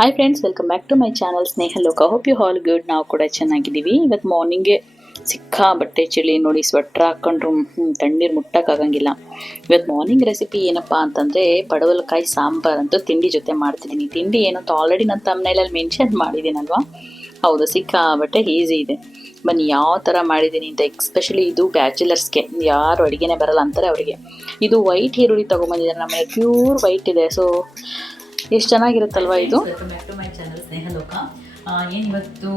Hi friends, welcome back to my channel Sneha Loka. Hope you all good. ನಾವು ಕೂಡ ಚೆನ್ನಾಗಿದ್ದೀವಿ. ಇವತ್ತು ಮಾರ್ನಿಂಗ್ಗೆ ಸಿಕ್ಕಾಬಟ್ಟೆ ಚಳಿ ನೋಡಿ, ಸ್ವೆಟ್ರ್ ಹಾಕ್ಕೊಂಡ್ರು ತಣ್ಣೀರು ಮುಟ್ಟಕ್ಕಾಗಂಗಿಲ್ಲ. ಇವತ್ತು ಮಾರ್ನಿಂಗ್ ರೆಸಿಪಿ ಏನಪ್ಪ ಅಂತಂದರೆ ಪಡವಲಕಾಯಿ ಸಾಂಬಾರು ಅಂತೂ ತಿಂಡಿ ಜೊತೆ ಮಾಡ್ತಿದ್ದೀನಿ. ತಿಂಡಿ ಏನು ಅಂತ ಆಲ್ರೆಡಿ ನಾನು ತಮ್ಮನೇಲಲ್ಲಿ ಮೆನ್ಷನ್ ಮಾಡಿದ್ದೀನಲ್ವಾ. ಹೌದು, ಸಿಕ್ಕಾಬಟ್ಟೆ ಈಸಿ ಇದೆ. ಬನ್ನಿ ಯಾವ ಥರ ಮಾಡಿದ್ದೀನಿ ಅಂತ. ಎಕ್ಸ್ಪೆಷಲಿ ಇದು ಬ್ಯಾಚುಲರ್ಸ್ಗೆ, ಯಾರು ಅಡುಗೆನೇ ಬರಲ್ಲ ಅಂತಾರೆ ಅವರಿಗೆ. ಇದು ವೈಟ್ ಈರುಳ್ಳಿ ತೊಗೊಂಬಂದಿದ್ದಾರೆ ನಮ್ಮ ಮನೆ, ಪ್ಯೂರ್ ವೈಟ್ ಇದೆ. ಸೊ ಎಷ್ಟು ಚೆನ್ನಾಗಿರುತ್ತಲ್ವ ಇದು. Welcome back to my channel Sneha Loka. ಏನಿವತ್ತು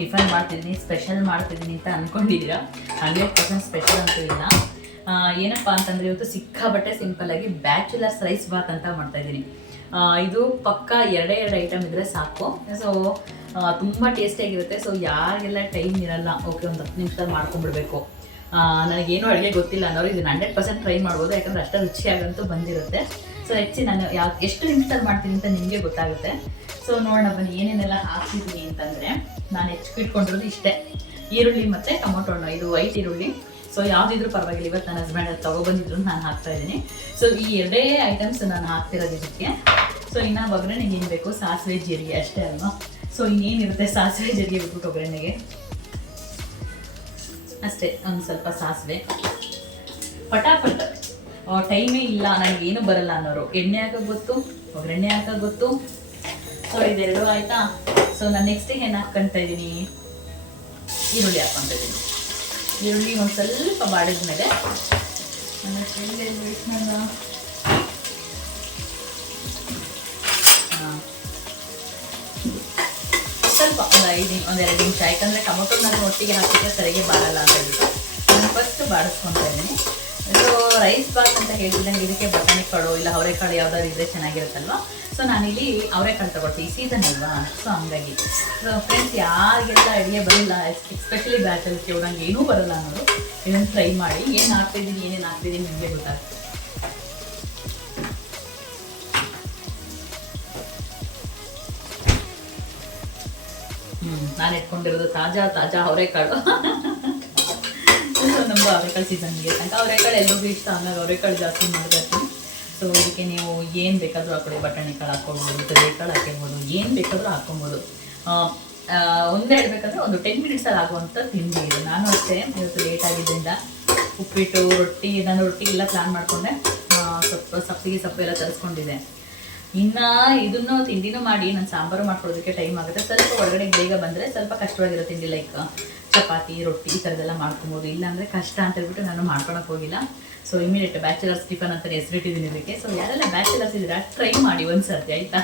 ಟಿಫನ್ ಮಾಡ್ತಿದ್ದೀನಿ, ಸ್ಪೆಷಲ್ ಮಾಡ್ತಿದ್ದೀನಿ ಅಂತ ಅಂದ್ಕೊಂಡಿದ್ದೀರಾ. 100% ಸ್ಪೆಷಲ್ ಅಂತೂ ಇಲ್ಲ. ಏನಪ್ಪ ಅಂತಂದರೆ ಇವತ್ತು ಸಿಕ್ಕಾಬಟ್ಟೆ ಸಿಂಪಲ್ಲಾಗಿ ಬ್ಯಾಚುಲರ್ಸ್ ರೈಸ್ ಬಾತ್ ಅಂತ ಮಾಡ್ತಾಯಿದ್ದೀನಿ. ಇದು ಪಕ್ಕ ಎರಡೇ ಐಟಮ್ ಇದ್ದರೆ ಸಾಕು. ಸೊ ತುಂಬ ಟೇಸ್ಟಿಯಾಗಿರುತ್ತೆ. ಸೊ ಯಾರಿಗೆಲ್ಲ ಟೈಮ್ ಇರಲ್ಲ, ಓಕೆ ಒಂದು 10 ನಿಮಿಷದಲ್ಲಿ ಮಾಡ್ಕೊಂಡ್ಬಿಡ್ಬೇಕು, ನನಗೇನು ಅಡುಗೆ ಗೊತ್ತಿಲ್ಲ ಅನ್ನೋರು ಇದನ್ನು 100% ಟ್ರೈ ಮಾಡ್ಬೋದು. ಯಾಕಂದರೆ ಅಷ್ಟು ರುಚಿಯಾಗಂತೂ ಬಂದಿರುತ್ತೆ. ಸೊ ಹೆಚ್ಚಿ ನಾನು ಎಷ್ಟು ನಿಮಿಷದಲ್ಲಿ ಮಾಡ್ತೀನಿ ಅಂತ ನಿಮಗೆ ಗೊತ್ತಾಗುತ್ತೆ. ಸೊ ನೋಡೋಣ ಬನ್ನಿ ಏನೇನೆಲ್ಲ ಹಾಕ್ತಿದ್ದೀನಿ ಅಂತಂದರೆ, ನಾನು ಹೆಚ್ಚಿಟ್ಕೊಂಡಿರೋದು ಇಷ್ಟೇ: ಈರುಳ್ಳಿ ಮತ್ತು ಟೊಮೊಟೊ ಹಣ್ಣು. ಇದು ವೈಟ್ ಈರುಳ್ಳಿ. ಸೊ ಯಾವುದಿದ್ರೂ ಪರವಾಗಿಲ್ಲ, ಇವತ್ತು ನನ್ನ ಹಸ್ಬೆಂಡ್ ಅದು ತೊಗೊಬಂದಿದ್ರು, ನಾನು ಹಾಕ್ತಾಯಿದ್ದೀನಿ. ಸೊ ಈ ಎರಡೇ ಐಟಮ್ಸ್ ನಾನು ಹಾಕ್ತಿರೋದು ಇದಕ್ಕೆ. ಸೊ ಇನ್ನು ಒಗ್ಗರಣೆಗೆ ಏನು ಬೇಕು, ಸಾಸಿವೆ ಜೀರಿಗೆ ಅಷ್ಟೇ ಅಲ್ವಾ. ಸೊ ಇನ್ನೇನಿರುತ್ತೆ, ಸಾಸಿವೆ ಜೀರಿಗೆ ಬಿಟ್ಬಿಟ್ಟು ಒಗ್ಗರಣೆಗೆ ಅಷ್ಟೇ. ಒಂದು ಸ್ವಲ್ಪ ಸಾಸಿವೆ, ಪಟಾಪಟ್. ಟೈಮೇ ಇಲ್ಲ, ನನಗೇನು ಬರಲ್ಲ ಅನ್ನೋರು ಎಣ್ಣೆ ಹಾಕೋಕೆ ಗೊತ್ತು, ಒಗ್ಗರಣೆ ಹಾಕೋಕೆ ಗೊತ್ತು. ಸೊ ಇದೆರಡು ಆಯಿತಾ. ಸೊ ನಾನು ನೆಕ್ಸ್ಟಿಗೆ ಏನು ಹಾಕ್ಕೊತಾ ಇದ್ದೀನಿ, ಈರುಳ್ಳಿ ಹಾಕ್ಕೊತಾ ಇದ್ದೀನಿ. ಈರುಳ್ಳಿ ಒಂದು ಸ್ವಲ್ಪ ಬಾಡಿದ ಮೇಲೆ ನನ್ನ ಸ್ವಲ್ಪ ಒಂದೆರಡು ನಿಮಿಷ, ಯಾಕಂದರೆ ಟೊಮೊಟೊನ ಒಟ್ಟಿಗೆ ಹಾಕಿದ್ರೆ ಸರಿಗೆ ಬಾರಲ್ಲ ಅಂತ ಹೇಳ್ಬಿಟ್ಟು ನಾನು ಫಸ್ಟ್ ಬಾಡಿಸ್ಕೊತಾ ಇದ್ದೀನಿ. ಸೊ ರೈಸ್ ಬಾತ್ ಅಂತ ಹೇಳ್ತಿದ್ದಂಗೆ ಇದಕ್ಕೆ ಬಟಾಣಿ ಕಾಳು ಇಲ್ಲ ಅವರೆಕಾಳು ಯಾವ್ದಾದ್ರು ಇದ್ದರೆ ಚೆನ್ನಾಗಿರುತ್ತಲ್ವ. ಸೊ ನಾನಿಲ್ಲಿ ಅವರೆಕಾಳು ತಗೊಳ್ತೀನಿ, ಈ ಸೀಸನ್ ಅಲ್ವಾ. ಸೊ ಹಂಗಾಗಿ ಸೊ ಫ್ರೆಂಡ್ಸ್, ಯಾರಿಗೆಲ್ಲ ಅಡುಗೆ ಬರಲ್ಲ, ಎಸ್ಪೆಷಲಿ ಬ್ಯಾಚಲರ್ಸ್ಗೆ ನಂಗೆ ಏನೂ ಬರಲ್ಲ ಅನ್ನೋದು ಇದನ್ನು ಟ್ರೈ ಮಾಡಿ. ಏನು ಹಾಕ್ತಿದ್ದೀನಿ, ಏನೇನು ಹಾಕ್ತಿದ್ದೀನಿ ನಿಮಗೆ ಗೊತ್ತಾಗುತ್ತೆ. ನಾನು ಇಟ್ಕೊಂಡಿರೋದು ತಾಜಾ ಅವರೆಕಾಳು. ನಮ್ಮದು ಅವರೆಕಾಳು ಸೀಸನ್ಗೆ ತನಕ ಅವರೆಕಾಳು ಎಲ್ರಿಗೂ ಇಷ್ಟ, ಹಂಗಾಗಿ ಅವರೆಕಾಳು ಜಾಸ್ತಿ ಮಾಡ್ಬೇಕು. ಸೊ ಇದಕ್ಕೆ ನೀವು ಏನು ಬೇಕಾದರೂ ಹಾಕೊಳ್ಳಿ, ಬಟಾಣಿ ಕಾಳು ಹಾಕ್ಕೊಳ್ಬೋದು, ಕಡಲೆಕಾಳು ಹಾಕ್ಕೊಳ್ಬೋದು, ಏನು ಬೇಕಾದರೂ ಹಾಕ್ಕೊಬೋದು. ಒಂದೇ ಹೇಳ್ಬೇಕಂದ್ರೆ ಒಂದು 10 ಮಿನಿಟ್ಸಲ್ಲಿ ಆಗುವಂಥ ತಿಂಡಿ ಇದು. ನಾನು ಅಷ್ಟೇ ಇವತ್ತು ಲೇಟ್ ಆಗಿದ್ದರಿಂದ ಉಪ್ಪಿಟ್ಟು, ರೊಟ್ಟಿ, ನಾನು ರೊಟ್ಟಿ ಎಲ್ಲ ಪ್ಲ್ಯಾನ್ ಮಾಡಿಕೊಂಡೆ. ಸೊಪ್ಪು ಎಲ್ಲ ತರಿಸ್ಕೊಂಡಿದ್ದೆ. ಇನ್ನು ಇದನ್ನು ತಿಂಡಿನೂ ಮಾಡಿ ನಾನು ಸಾಂಬಾರು ಮಾಡ್ಕೊಳ್ಳೋದಕ್ಕೆ ಟೈಮ್ ಆಗುತ್ತೆ. ಸ್ವಲ್ಪ ಒಳಗಡೆ ಬೇಗ ಬಂದರೆ ಸ್ವಲ್ಪ ಕಷ್ಟವಾಗಿರೋ ತಿಂಡಿ ಲೈಕ್ ಚಪಾತಿ, ರೊಟ್ಟಿ ಈ ಥರದ್ದೆಲ್ಲ ಮಾಡ್ಕೊಬೋದು. ಇಲ್ಲಾಂದರೆ ಕಷ್ಟ ಅಂತ ಹೇಳ್ಬಿಟ್ಟು ನಾನು ಮಾಡ್ಕೊಳಕ್ಕೆ ಹೋಗಿಲ್ಲ. ಸೊ ಇಮಿಡಿಯೇಟ್ ಬ್ಯಾಚುಲರ್ಸ್ ಟಿಫನ್ ಅಂತ ಹೆಸರಿಟ್ಟಿದ್ದೀನಿ ಇದಕ್ಕೆ. ಸೊ ಯಾರೆಲ್ಲ ಬ್ಯಾಚುಲರ್ಸ್ ಇದ್ದೀರಾ ಟ್ರೈ ಮಾಡಿ ಒಂದು ಸರ್ತಿ, ಆಯಿತಾ.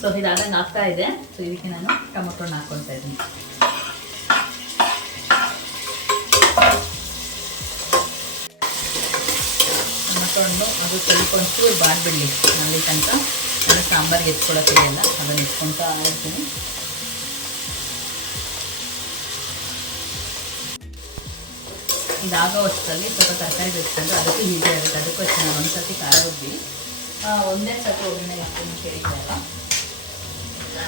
ಸೊ ಇದಾದಂಗೆ ಆಗ್ತಾ ಇದೆ. ಸೊ ಇದಕ್ಕೆ ನಾನು ಟೊಮೊಟೊನ ಹಾಕ್ಕೊತಾ ಇದ್ದೀನಿ. ಟೊಮೊಟೊ ಅದು ಸ್ವಲ್ಪ ಒಂಚೂರು ಬಾಡ್ಬಿಡಲಿ ನಲ್ಲಿ ತನಕ. ನಾನು ಸಾಂಬಾರಿಗೆ ಎತ್ಕೊಳ್ಳೋಕ್ಕಿದೆಯಲ್ಲ, ಅದನ್ನು ಎತ್ಕೊಳ್ತಾ ಇರ್ತೀನಿ. ಇದಾಗೋ ಅಷ್ಟರಲ್ಲಿ ಸ್ವಲ್ಪ ತರಕಾರಿ ಬೇಯಿಸ್ಕೊಂಡ್ರೆ ಅದಕ್ಕೂ ಈಸಿ ಆಗುತ್ತೆ. ಅದಕ್ಕೂ ಅಷ್ಟೇ ನಾನು ಒಂದು ಸರ್ತಿ ಖಾರ ರುಬ್ಬಿ ಒಂದೇ ಸರ್ತಿ ಒಗ್ಗರಣೆ ಹಾಕ್ತೀನಿ ಕೇಳಿದ್ದಲ್ಲ,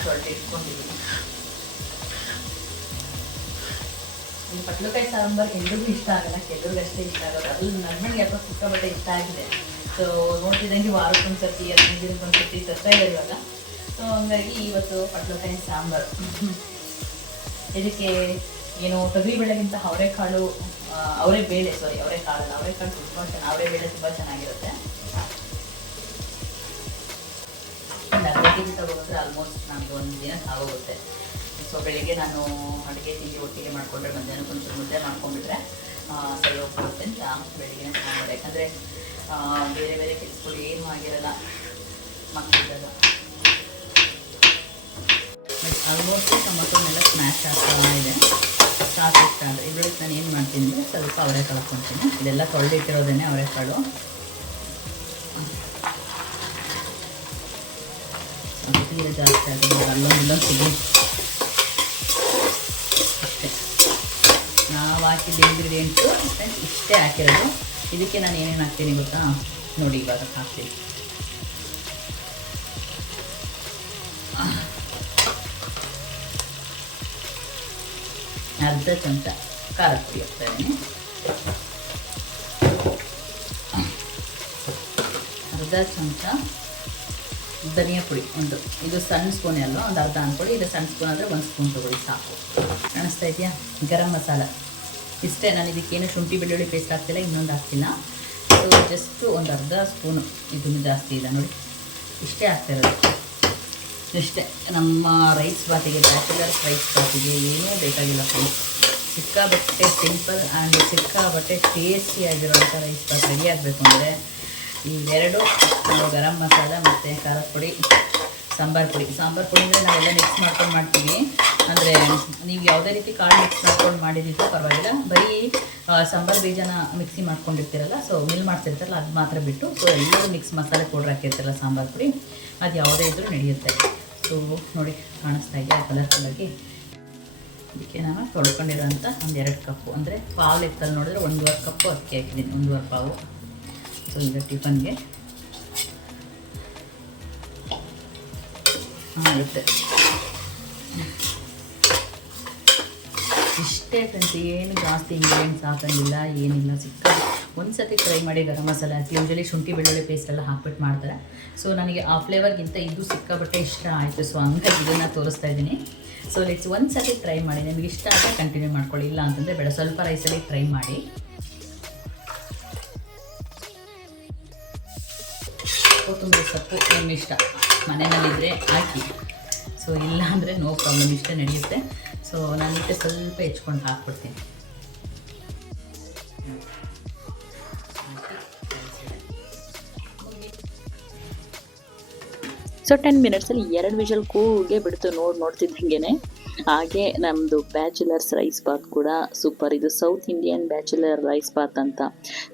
ಸ್ವಲ್ಪ ಇಟ್ಕೊಂಡಿದ್ದೀನಿ. ಈ ಪಟ್ಲಕಾಯಿ ಸಾಂಬಾರು ಎಲ್ರಿಗೂ ಇಷ್ಟ ಆಗಲ್ಲ, ಕೆಲವ್ರಿಗೆ ಅಷ್ಟೇ ಇಷ್ಟ ಆಗೋದು. ಅದು ನನ್ನ ಯಾಕೋ ಸಿಕ್ಕಾಬಟ್ಟೆ ಇಷ್ಟ ಆಗಿದೆ. ಸೊ ನೋಡ್ತಿದ್ದಂಗೆ ವಾರಕ್ಕೊಂದು ಸರ್ತಿ, 15 ದಿನಕ್ಕೊಂದು ಸರ್ತಿ ತರ್ತಾ ಇದೆ ಇವಾಗ. ಸೊ ಹಂಗಾಗಿ ಇವತ್ತು ಪಟ್ಲಕಾಯಿ ಸಾಂಬಾರು. ಇದಕ್ಕೆ ಏನು ತೊಗರಿಬೇಳೆಗಿಂತ ಅವರೆಕಾಳು, ಅವರೆಕಾಳು ತುಂಬ ಅವರೆಬೇಳೆ ತುಂಬ ಚೆನ್ನಾಗಿರುತ್ತೆ. ಒಂದು ಅರ್ಧ ಕೆಜಿ ತಗೋಬಂದರೆ ಆಲ್ಮೋಸ್ಟ್ ನಮಗೆ ಒಂದು ದಿನ ಆಗೋಗುತ್ತೆ. ಸೊ ಬೆಳಿಗ್ಗೆ ನಾನು ಅಡುಗೆ ತಿಂಡಿ ಒಟ್ಟಿಗೆ ಮಾಡಿಕೊಂಡ್ರೆ ಮಧ್ಯಾಹ್ನಕ್ಕೆ ಒಂಚೂರು ಮುದ್ದೆ ಮಾಡ್ಕೊಂಡ್ಬಿಟ್ರೆ ಸರಿ ಹೋಗ್ಬಿಡುತ್ತೆ ಅಂತ ಬೆಳಿಗ್ಗೆ ಸಾಂಬಾರು. ಯಾಕಂದರೆ ಬೇರೆ ಬೇರೆ ಕೆಲಸಗಳು ಏನೂ ಆಗಿರಲ್ಲ ಮಕ್ಕಳಿಗೆಲ್ಲ. ಆಲ್ಮೋಸ್ಟ್ ಟೊಮೊಟೊನೆಲ್ಲ ಸ್ಮ್ಯಾಶ್ ಆಗ್ತಾ ಇದೆ. ಸಾಕು ಇಷ್ಟ ಅಂದರೆ ಇದರೊಳಗೆ ನಾನು ಏನು ಮಾಡ್ತೀನಿ ಅಂದರೆ ಸ್ವಲ್ಪ ಅವರೆಕಾಳು ಹಾಕ್ಕೊತೀನಿ. ಇದೆಲ್ಲ ತೊಳೆದಿಟ್ಟಿರೋದೇ ಅವರೆಕಾಳು. ನೀರು ಜಾಸ್ತಿ ಆಗಿದೆ, ಅಲ್ಲೊಂದಿಲ್ಲೊಂದು ಸಿಗಿ ಅಷ್ಟೇ. ನಾವು ಹಾಕಿದ್ದ ಇಂಗ್ರೀಡಿಯೆಂಟ್ಸು ಇಷ್ಟೇ ಹಾಕಿರೋದು. ಇದಕ್ಕೆ ನಾನು ಏನೇನು ಹಾಕ್ತೀನಿ ಗೊತ್ತಾ ನೋಡಿ, ಇವಾಗ ಹಾಕ್ತೀನಿ. ಅರ್ಧ ಚಮಚ ಖಾರದ ಪುಡಿ ಹಾಕ್ತಾಯಿದ್ದೀನಿ, ಅರ್ಧ ಚಮಚ ಧನಿಯಾ ಪುಡಿ, ಇದು ಸಣ್ಣ ಸ್ಪೂನೇ ಅಲ್ವಾ, ಒಂದು ಅರ್ಧ ಅಂದ್ಕೊಳ್ಳಿ. ಇದು ಸಣ್ಣ ಸ್ಪೂನ್ ಆದರೆ 1 ಸ್ಪೂನ್ ತೊಗೊಳ್ಳಿ ಸಾಕು. ಕಾಣಿಸ್ತಾ ಇದೆಯಾ? ಗರಂ ಮಸಾಲ ಇಷ್ಟೇ. ನಾನು ಇದಕ್ಕೇನು ಶುಂಠಿ ಬೆಳ್ಳುಳ್ಳಿ ಪೇಸ್ಟ್ ಹಾಕ್ತಿಲ್ಲ, ಇನ್ನೊಂದು ಹಾಕ್ತಿಲ್ಲ. ಸೊ ಜಸ್ಟು ಒಂದು ಅರ್ಧ ಸ್ಪೂನು, ಇದನ್ನು ಜಾಸ್ತಿ ಇಲ್ಲ ನೋಡಿ, ಇಷ್ಟೇ ಹಾಕ್ತಿರೋದು. ಇಷ್ಟೇ ನಮ್ಮ ರೈಸ್ ಬಾತಿಗೆ, ಬ್ಯಾಚುಲರ್ಸ್ ರೈಸ್ ಬಾತಿಗೆ ಏನೂ ಬೇಕಾಗಿಲ್ಲ ಫ್ರೆಂಡ್ಸ್. ಸಿಕ್ಕಾಬಟ್ಟೆ ಸಿಂಪಲ್ ಆ್ಯಂಡ್ ಸಿಕ್ಕಾಬಟ್ಟೆ ಟೇಸ್ಟಿಯಾಗಿರೋಂಥ ರೈಸ್ ಬಾತ್ ರೆಡಿ ಆಗಬೇಕು ಅಂದರೆ ಇವೆರಡು, ಗರಂ ಮಸಾಲ ಮತ್ತು ಖಾರದ ಪುಡಿ, ಸಾಂಬಾರು ಪುಡಿ ಅಂದರೆ ನಾವೆಲ್ಲ ಮಿಕ್ಸ್ ಮಾಡ್ಕೊಂಡು ಮಾಡ್ತೀವಿ. ಅಂದರೆ ನೀವು ಯಾವುದೇ ರೀತಿ ಕಾಳು ಮಿಕ್ಸ್ ಮಾಡ್ಕೊಂಡು ಮಾಡಿದಿದ್ದು ಪರವಾಗಿಲ್ಲ, ಬರೀ ಸಾಂಬಾರು ಬೀಜನ ಮಿಕ್ಸಿ ಮಾಡ್ಕೊಂಡಿರ್ತೀರಲ್ಲ, ಸೊ ಮಿಲ್ ಮಾಡ್ತಿರ್ತಾರಲ್ಲ ಅದು ಮಾತ್ರ ಬಿಟ್ಟು, ಸೊ ಎಲ್ಲರೂ ಮಿಕ್ಸ್ ಮಸಾಲೆ ಪೌಡ್ರ್ ಹಾಕಿರ್ತಾರಲ್ಲ ಸಾಂಬಾರು ಪುಡಿ, ಅದು ಯಾವುದೇ ಇದ್ರೂ ನಡೆಯುತ್ತೆ. ಸೊ ನೋಡಿ ಕಾಣಿಸ್ತಾ ಇದೆ ಕಲರ್ಫುಲ್ಲಾಗಿ. ಅದಕ್ಕೆ ನಾನು ತೊಳ್ಕೊಂಡಿರೋಂಥ 1-2 ಕಪ್ಪು, ಅಂದರೆ ಪಾವು ಲೆಕ್ಕಲ್ಲಿ ನೋಡಿದ್ರೆ 1.5 ಕಪ್ಪು ಅಕ್ಕಿ ಹಾಕಿದ್ದೀನಿ, 1.5 ಪಾವು. ಸೊ ಈಗ ಟಿಫನ್ಗೆ ಆಗುತ್ತೆ. ಇಷ್ಟೇ ಫ್ರೆಂಡ್ಸ್, ಏನು ಜಾಸ್ತಿ ಇಂಗ್ರೀಡಿಯೆಂಟ್ಸ್ ಹಾಕೋಂಗಿಲ್ಲ, ಏನಿಲ್ಲ. ಒಂದು ಸತಿ ಟ್ರೈ ಮಾಡಿ ಗರಂ ಮಸಾಲೆ ಹಾಕಿ. ಯೂಶಲಿ ಶುಂಠಿ ಬೆಳ್ಳುಳ್ಳಿ ಪೇಸ್ಟ್ ಎಲ್ಲ ಹಾಕ್ಬಿಟ್ಟು ಮಾಡ್ತಾರೆ. ಸೊ ನನಗೆ ಆ ಫ್ಲೇವರ್ಗಿಂತ ಇದು ಸಿಕ್ಕಾಬಟ್ಟೆ ಇಷ್ಟ ಆಯಿತು. ಸೊ ಹಂಗಾಗಿ ಇದನ್ನು ತೋರಿಸ್ತಾ ಇದ್ದೀನಿ. ಸೊ ಲೆಟ್ಸ್ ಒಂದು ಸತಿ ಟ್ರೈ ಮಾಡಿ, ನಿಮಗೆ ಇಷ್ಟ ಆದರೆ ಕಂಟಿನ್ಯೂ ಮಾಡ್ಕೊಳ್ಳಿ, ಇಲ್ಲ ಅಂತಂದರೆ ಬೇಡ. ಸ್ವಲ್ಪ ರೈಸಲ್ಲಿ ಟ್ರೈ ಮಾಡಿ. ಕೊತ್ತಂಬರಿ ಸೊಪ್ಪು ನಿಮ್ಮ ಇಷ್ಟ, ಮನೆಯಲ್ಲಿದ್ದರೆ ಹಾಕಿ. ಸೊ ಇಲ್ಲ ಅಂದರೆ ನೋ ಪ್ರಾಬ್ಲಮ್, ಇಷ್ಟೇ ನಡೆಯುತ್ತೆ. ಸೊ ನಾನೀಗ ಸ್ವಲ್ಪ ಹೆಚ್ಕೊಂಡು ಹಾಕ್ಬಿಡ್ತೀನಿ. ಸೊ 10 ಮಿನಿಟ್ಸಲ್ಲಿ 2 ವಿಷಲ್ ಕೂಗೆ ಬಿಡ್ತು ನೋಡ್ತಿದ್ದಂಗೆ. ಹಾಗೆ ನಮ್ಮದು ಬ್ಯಾಚುಲರ್ಸ್ ರೈಸ್ ಬಾತ್ ಕೂಡ ಸೂಪರ್. ಇದು south Indian bachelor rice bath ಅಂತ.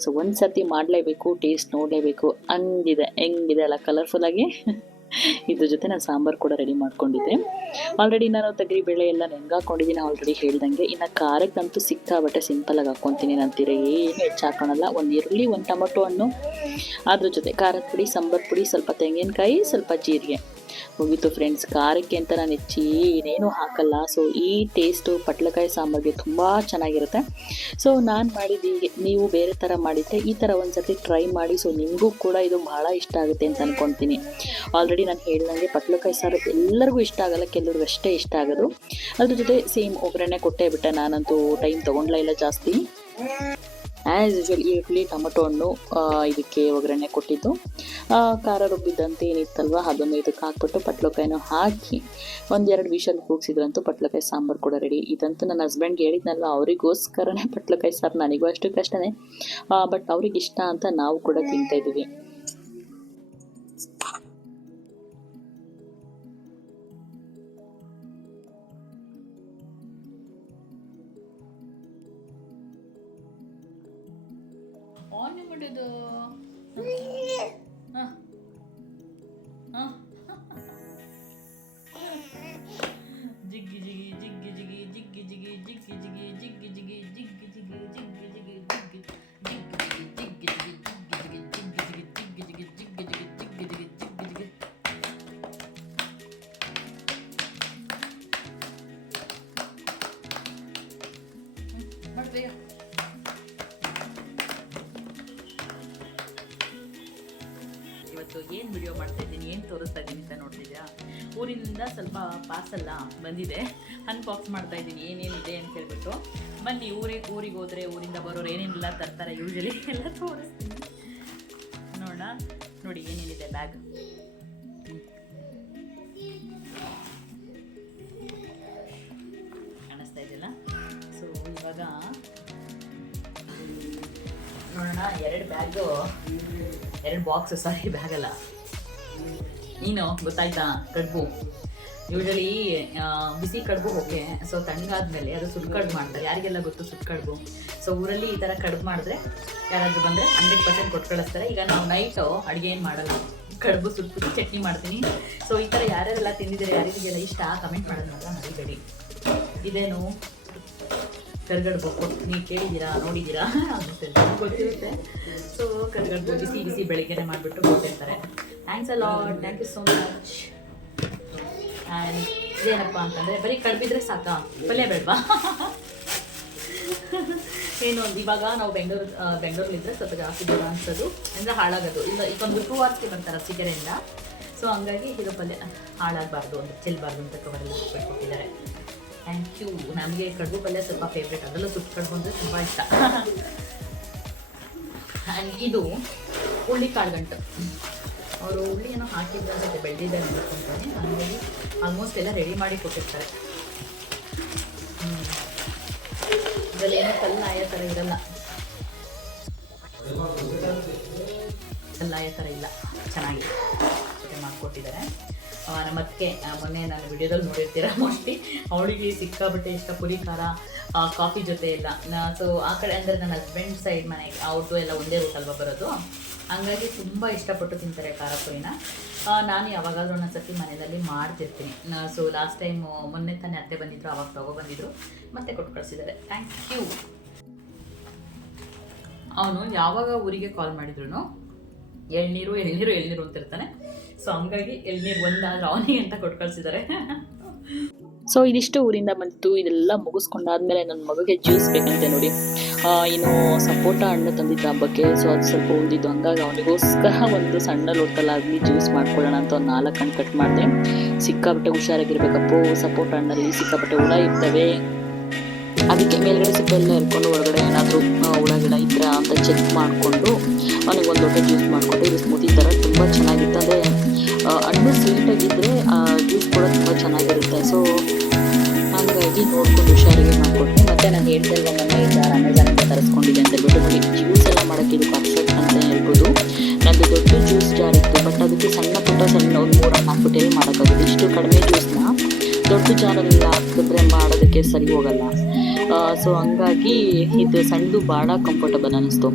ಸೊ ಒಂದು ಸರ್ತಿ ಮಾಡಲೇಬೇಕು, ಟೇಸ್ಟ್ ನೋಡಲೇಬೇಕು. ಹೆಂಗಿದೆ ಅಲ್ಲ ಕಲರ್ಫುಲ್ಲಾಗಿ. ಇದ್ರ ಜೊತೆ ನಾನು ಸಾಂಬಾರು ಕೂಡ ರೆಡಿ ಮಾಡ್ಕೊಂಡಿದ್ದೆ. ಆಲ್ರೆಡಿ ನಾನು ತೊಗರಿಬೇಳೆ ಎಲ್ಲ ನೆಂಗಾಕೊಂಡಿದ್ದೀನಿ, ಆಲ್ರೆಡಿ ಹೇಳ್ದಂಗೆ. ಇನ್ನು ಖಾರಕ್ಕಂತೂ ಸಿಕ್ಕಾಬಟ್ಟೆ ಸಿಂಪಲಾಗಿ ಹಾಕ್ಕೊತೀನಿ ಅಂತೀರ, ಏನು ಹೆಚ್ಚು ಹಾಕೋಣಲ್ಲ. 1 ಈರುಳ್ಳಿ, 1 ಟೊಮೊಟೊ ಹಣ್ಣು, ಅದ್ರ ಜೊತೆ ಖಾರದ ಪುಡಿ, ಸಾಂಬಾರು ಪುಡಿ, ಸ್ವಲ್ಪ ತೆಂಗಿನಕಾಯಿ, ಸ್ವಲ್ಪ ಜೀರಿಗೆ, ಮುಗೀತು ಫ್ರೆಂಡ್ಸ್. ಖಾರಕ್ಕೆ ಅಂತ ನಾನು ಏನೇನು ಹಾಕಲ್ಲ. ಸೊ ಈ ಟೇಸ್ಟು ಪಟ್ಲಕಾಯಿ ಸಾಂಬಾರಿಗೆ ತುಂಬ ಚೆನ್ನಾಗಿರುತ್ತೆ. ಸೊ ನಾನು ಮಾಡಿದ್ದೀಗೆ, ನೀವು ಬೇರೆ ಥರ ಮಾಡಿದರೆ ಈ ಥರ ಒಂದು ಸರ್ತಿ ಟ್ರೈ ಮಾಡಿ. ಸೊ ನಿಮಗೂ ಕೂಡ ಇದು ಭಾಳ ಇಷ್ಟ ಆಗುತ್ತೆ ಅಂತ ಅಂದ್ಕೊಳ್ತೀನಿ. ಆಲ್ರೆಡಿ ನಾನು ಹೇಳ್ದಂಗೆ ಪಟ್ಲಕಾಯಿ ಸಾರು ಎಲ್ಲರಿಗೂ ಇಷ್ಟ ಆಗಲ್ಲ, ಕೆಲವ್ರಿಗೆ ಅಷ್ಟೇ ಇಷ್ಟ ಆಗೋದು. ಅದ್ರ ಜೊತೆ ಸೇಮ್ ಒಗ್ಗರಣೆ ಕೊಟ್ಟೇ ಬಿಟ್ಟೆ. ನಾನಂತೂ ಟೈಮ್ ತೊಗೊಂಡ್ಲ ಇಲ್ಲ ಜಾಸ್ತಿ. ಆ್ಯಸ್ ಯೂಶ್ವಲ್ ಈರುಳ್ಳಿ, ಟೊಮೊಟೊ ಹಣ್ಣು ಇದಕ್ಕೆ ಒಗ್ಗರಣೆ ಕೊಟ್ಟಿದ್ದು. ಖಾರ ರುಬ್ಬಿದ್ದಂತೆ ಏನಿತ್ತಲ್ವ ಅದನ್ನು ಇದಕ್ಕೆ ಹಾಕ್ಬಿಟ್ಟು ಪಟ್ಲಕಾಯಿನೂ ಹಾಕಿ 1-2 ವಿಷಲ್ ಕೂಗಿಸಿದ್ರಂತೂ ಪಟ್ಲಕಾಯಿ ಸಾಂಬಾರು ಕೂಡ ರೆಡಿ. ಇದಂತೂ ನನ್ನ ಹಸ್ಬೆಂಡ್ಗೆ ಹೇಳಿದ್ನಲ್ವ, ಅವರಿಗೋಸ್ಕರನೇ ಪಟ್ಲಕಾಯಿ ಸಾರು, ನನಗೂ ಅಷ್ಟು ಕಷ್ಟನೇ, ಬಟ್ ಅವ್ರಿಗೆ ಇಷ್ಟ ಅಂತ ನಾವು ಕೂಡ ತಿಂತಾಯಿದ್ದೀವಿ. ಆನ್ ಮಾಡೋದು ಜಿಗ್ಗಿ ಜಿಗಿ ಜಿಗ್ಗಿ ಜಿಗಿ ಜಿಗ್ಗಿ ಜಿಗಿ ಜಿಗ್ಗಿ ಜಿಗಿ ಜಿಗ್ಗಿ ಜಿಗಿ ಜಿಗ್ಗಿ ಜಿಗಿ ಜಿಗ್ಗಿ ಜಿಗಿ ಜಿಗ್ಗಿ ಜಿಗ್ಗಿ ಜಿಗ್ಗಿ ಜಿಗಿ ಜಿಗ್ಗಿ ಜಿಗಿ ಜಿಗ್ಗಿ ಜಿಗಿ ಜಿಗ್ಗಿ ಜಿಗಿ ಜಿಗ್ಗಿ ಜಿಗಿ ಜಿಗ್ಗಿ ಜಿಗಿ. ಮಾಡ್ತೀಯ? ಇವತ್ತು ಏನು ವಿಡಿಯೋ ಮಾಡ್ತಾ ಇದ್ದೀನಿ, ಏನು ತೋರಿಸ್ತಾ ಇದ್ದೀನಿ ಅಂತ ನೋಡ್ತಿದ್ಯಾ? ಊರಿನಿಂದ ಸ್ವಲ್ಪ ಪಾರ್ಸೆಲ್ಲ ಬಂದಿದೆ, ಅನ್ಬಾಕ್ಸ್ ಮಾಡ್ತಾ ಇದ್ದೀನಿ ಏನೇನಿದೆ ಅಂತ ಹೇಳ್ಬಿಟ್ಟು. ಬನ್ನಿ, ಊರಿಗೆ ಹೋದರೆ ಊರಿಂದ ಬರೋರು ಏನೇನೆಲ್ಲ ತರ್ತಾರೆ ಯೂಶಲಿ ಎಲ್ಲ ತೋರಿಸ್ತೀನಿ. ನೋಡೋಣ, ನೋಡಿ ಏನೇನಿದೆ ಬ್ಯಾಗ್. ಕಾಣಿಸ್ತಾ ಇದೆಯಲ್ಲ? ಸೊ ಇವಾಗ ನೋಡೋಣ. 2 ಬ್ಯಾಗು, 2 ಬಾಕ್ಸು, ಸಾರಿ ಬ್ಯಾಗಲ್ಲ, ನೀನು ಗೊತ್ತಾಯ್ತಾ? ಕಡುಬು. ಯೂಶಲಿ ಬಿಸಿ ಕಡುಬು ಓಕೆ, ಸೊ ತಣ್ಣಗಾದ್ಮೇಲೆ ಅದು ಸುಟ್ಟು ಕಡುಬು ಮಾಡ್ತಾರೆ. ಯಾರಿಗೆಲ್ಲ ಗೊತ್ತು ಸುಟ್ಟು ಕಡುಬು? ಸೊ ಊರಲ್ಲಿ ಈ ಥರ ಕಡುಬು ಮಾಡಿದ್ರೆ ಯಾರಾದರೂ ಬಂದರೆ 100% ಕೊಟ್ಟು ಕಳಿಸ್ತಾರೆ. ಈಗ ನಾವು ನೈಟು ಅಡುಗೆ ಏನು ಮಾಡಲ್ಲ, ಕಡುಬು ಸುಟ್ಟು ಚಟ್ನಿ ಮಾಡ್ತೀನಿ. ಸೊ ಈ ಥರ ಯಾರ್ಯಾರೆಲ್ಲ ತಿಂದಿದ್ದಾರೆ, ಯಾರಿಗೆಲ್ಲ ಇಷ್ಟ ಕಮೆಂಟ್ ಮಾಡೋದನ್ನ ಮರಿಬೇಡಿ. ಇದೇನು ಕರ್ಗಡ್ಬು, ನೀವು ಕೇಳಿದ್ದೀರಾ, ನೋಡಿದ್ದೀರಾ? ಗೊತ್ತಿರುತ್ತೆ. ಸೊ ಕರ್ಗಡ್ಬು ಬಿಸಿ ಬಿಸಿ ಬೆಳಿಗ್ಗೆನೆ ಮಾಡಿಬಿಟ್ಟು ಕೊಟ್ಟಿರ್ತಾರೆ. Thanks a lot, thank you so much. And ಇದೇನಪ್ಪ ಅಂತಂದರೆ ಬರೀ ಕಡುಬಿದ್ರೆ ಸಾಕಾ, ಪಲ್ಯ ಬೇಡವಾ? ಏನು ಇವಾಗ ನಾವು ಬೆಂಗಳೂರಲ್ಲಿದ್ದರೆ ಸ್ವಲ್ಪ ಜಾಸ್ತಿ ದೂರ ಅನ್ಸೋದು ಅಂದರೆ ಹಾಳಾಗೋದು ಇಲ್ಲ. ಈಗ ಒಂದು 2 hours ಬರ್ತಾರೆ ಅರಸೀಕೆರೆಯಿಂದ. ಸೊ ಹಂಗಾಗಿ ಇದು ಪಲ್ಯ ಹಾಳಾಗಬಾರ್ದು ಅಂದರೆ ಚೆಲ್ಲಬಾರ್ದು ಅಂತ ಕವರೆಲ್ಲ ಕೊಟ್ಟಿದ್ದಾರೆ. Thank you. ನಮಗೆ ಕಡುಬು ಪಲ್ಯ ಸ್ವಲ್ಪ ಫೇವ್ರೇಟ್, ಅದರಲ್ಲೂ ಸುಟ್ಟು ಕಡುಬು ಅಂದರೆ ತುಂಬ ಇಷ್ಟ. ಆ್ಯಂಡ್ ಇದು ಹುಳ್ಳಿ ಕಾಳುಗಂಟು. ಅವರು ಹುಳ್ಳಿ ಏನೋ ಹಾಕಿದ್ರೆ ಅನ್ಸುತ್ತೆ, ಬೆಳೆದಿದ್ದಾರೆ ಅಂದ್ಕೊಳ್ತೀನಿ. ಹಾಗಾಗಿ ಆಲ್ಮೋಸ್ಟ್ ಎಲ್ಲ ರೆಡಿ ಮಾಡಿ ಕೊಟ್ಟಿರ್ತಾರೆ. ಇದರಲ್ಲಿ ಏನೋ ಕಲ್ಲಾಯ ಥರ ಇರಲ್ಲ, ಕಲ್ಲಾಯ ಥರ ಇಲ್ಲ, ಚೆನ್ನಾಗಿದೆ ಮಾಡಿಕೊಟ್ಟಿದ್ದಾರೆ. ನಮ್ಮ ಅದಕ್ಕೆ ಮೊನ್ನೆ ನಾನು ವಿಡಿಯೋದಲ್ಲಿ ನೋಡಿರ್ತೀರ ಮೋಸ್ಟ್ಲಿ, ಅವಳಿಗೆ ಸಿಕ್ಕಾಬಟ್ಟೆ ಇಷ್ಟ ಪುರಿ ಖಾರ ಕಾಫಿ ಜೊತೆ ಎಲ್ಲ. ಸೊ ಆ ಕಡೆ ಅಂದರೆ ನನ್ನ ಹಸ್ಬೆಂಡ್ ಸೈಡ್ ಮನೆಗೆ ಅವ್ರದ್ದು ಎಲ್ಲ ಒಂದೇ ರೂಟ್ ಅಲ್ವಾ ಬರೋದು, ಹಂಗಾಗಿ ತುಂಬ ಇಷ್ಟಪಟ್ಟು ತಿಂತಾರೆ ಖಾರ ಪುರಿನ. ನಾನು ಯಾವಾಗಾದ್ರೂ ಒಂದೊಂದ್ಸತಿ ಮನೆಯಲ್ಲಿ ಮಾಡ್ತಿರ್ತೀನಿ. ಸೊ ಲಾಸ್ಟ್ ಟೈಮ್ ಮೊನ್ನೆ ತಾನೇ ಅತ್ತೆ ಬಂದಿದ್ರು, ಆವಾಗ ತೊಗೊಬಂದಿದ್ರು, ಮತ್ತೆ ಕೊಟ್ಟು ಕಳಿಸಿದ್ದಾರೆ. Thank you. ಅವನು ಯಾವಾಗ ಊರಿಗೆ ಕಾಲ್ ಮಾಡಿದ್ರು ಎಳ್ನೀರು ಎಳ್ನೀರು ಎಳ್ನೀರು ಅಂತಿರ್ತಾನೆ. ಸೊ ಹಂಗಾಗಿ ಎಳ್ನೀರು ಒಂದಾದ್ರೂ ಅವನಿಗೆ ಅಂತ ಕೊಟ್ಟು ಕಳಿಸಿದ್ದಾರೆ. ಸೊ ಇದಿಷ್ಟು ಊರಿಂದ ಬಂತು. ಇದೆಲ್ಲ ಮುಗಿಸ್ಕೊಂಡಾದ್ಮೇಲೆ ನನ್ನ ಮಗುಗೆ ಜ್ಯೂಸ್ ಬೇಕಂತೆ ನೋಡಿ. ಇನ್ನು ಸಪೋಟ ಹಣ್ಣು ತಂದಿದ್ದ ಹಬ್ಬಕ್ಕೆ, ಸೊ ಅದು ಸ್ವಲ್ಪ ಉಳಿದಿದ್ದು, ಹಂಗಾಗಿ ಅವನಿಗೋಸ್ಕರ ಒಂದು ಸಣ್ಣ ಲೋಟಲ್ಲಾಗಲಿ ಜ್ಯೂಸ್ ಮಾಡ್ಕೊಳ್ಳೋಣ ಅಂತ ಒಂದು 4 ಹಣ್ಣು ಕಟ್ ಮಾಡಿದೆ. ಸಿಕ್ಕಾಬಟ್ಟೆ ಹುಷಾರಾಗಿರ್ಬೇಕಪ್ಪೋ, ಸಪೋಟ ಹಣ್ಣಲ್ಲಿ ಸಿಕ್ಕಾಬಟ್ಟೆ ಹುಳ ಇರ್ತವೆ. ಅದಕ್ಕೆ ಮೇಲ್ಗಡೆ ಸಿಪ್ಪೆಲ್ಲ ಇರ್ಕೊಂಡು ಒಳಗಡೆ ಏನಾದರೂ ಹುಳ ಗಿಡ ಇದ್ರ ಅಂತ ಚೆಕ್ ಮಾಡಿಕೊಂಡು ಅವನಿಗೆ ಒಂದು ಲೋಟ ಜ್ಯೂಸ್ ಮಾಡಿಕೊಟ್ಟೆ. ಇದು ಸ್ಮೂತಿ ಥರ ತುಂಬ ಚೆನ್ನಾಗಿತ್ತು. ಅಂದರೆ ಹಣ್ಣು ಸ್ವೀಟಾಗಿದ್ದರೆ ಜ್ಯೂಸ್ ಕೂಡ ತುಂಬ ಚೆನ್ನಾಗಿರುತ್ತೆ. ಸೊ ಹಾಗಾಗಿ ನೋಡ್ಕೊಂಡು ಹುಷಾರಿಗೆ ಮಾಡಿಕೊಟ್ಟೆ. ಮತ್ತು ನಾನು ಹೇಳ್ತಾ ಇಲ್ವ ಮೊನ್ನೆ ಈ ಜಾರ್ ಅಮೆಝಾನಿಂದ ತರಿಸ್ಕೊಂಡಿದ್ದೆ ಅಂತ ಹೇಳ್ಬಿಟ್ಟು, ನೋಡಿ ಜ್ಯೂಸ್ ಎಲ್ಲ ಮಾಡೋಕ್ಕೆ ಇದು ಪರ್ಫೆಕ್ಟ್ ಅಂತ ಹೇಳ್ಬೋದು. ನನ್ನದು ದೊಡ್ಡ ಜ್ಯೂಸ್ ಜಾರ್ ಇತ್ತು, ಬಟ್ ಅದಕ್ಕೆ ಸಣ್ಣ ಒಂದು 3-4 ಎಲ್ಲಿ ಮಾಡೋಕ್ಕಾಗುತ್ತೆ. ಇಷ್ಟು ಕಡಿಮೆ ಜ್ಯೂಸ್ನ ದೊಡ್ಡ ಜಾರಲ್ಲಿ ಹಾಕಿದ್ರೆ ಮಾಡೋದಕ್ಕೆ ಸರಿ ಹೋಗಲ್ಲ. ಸೊ ಹಂಗಾಗಿ ಇದು ಸಣ್ಣದು ಭಾಳ ಕಂಫರ್ಟಬಲ್ ಅನ್ನಿಸ್ತು.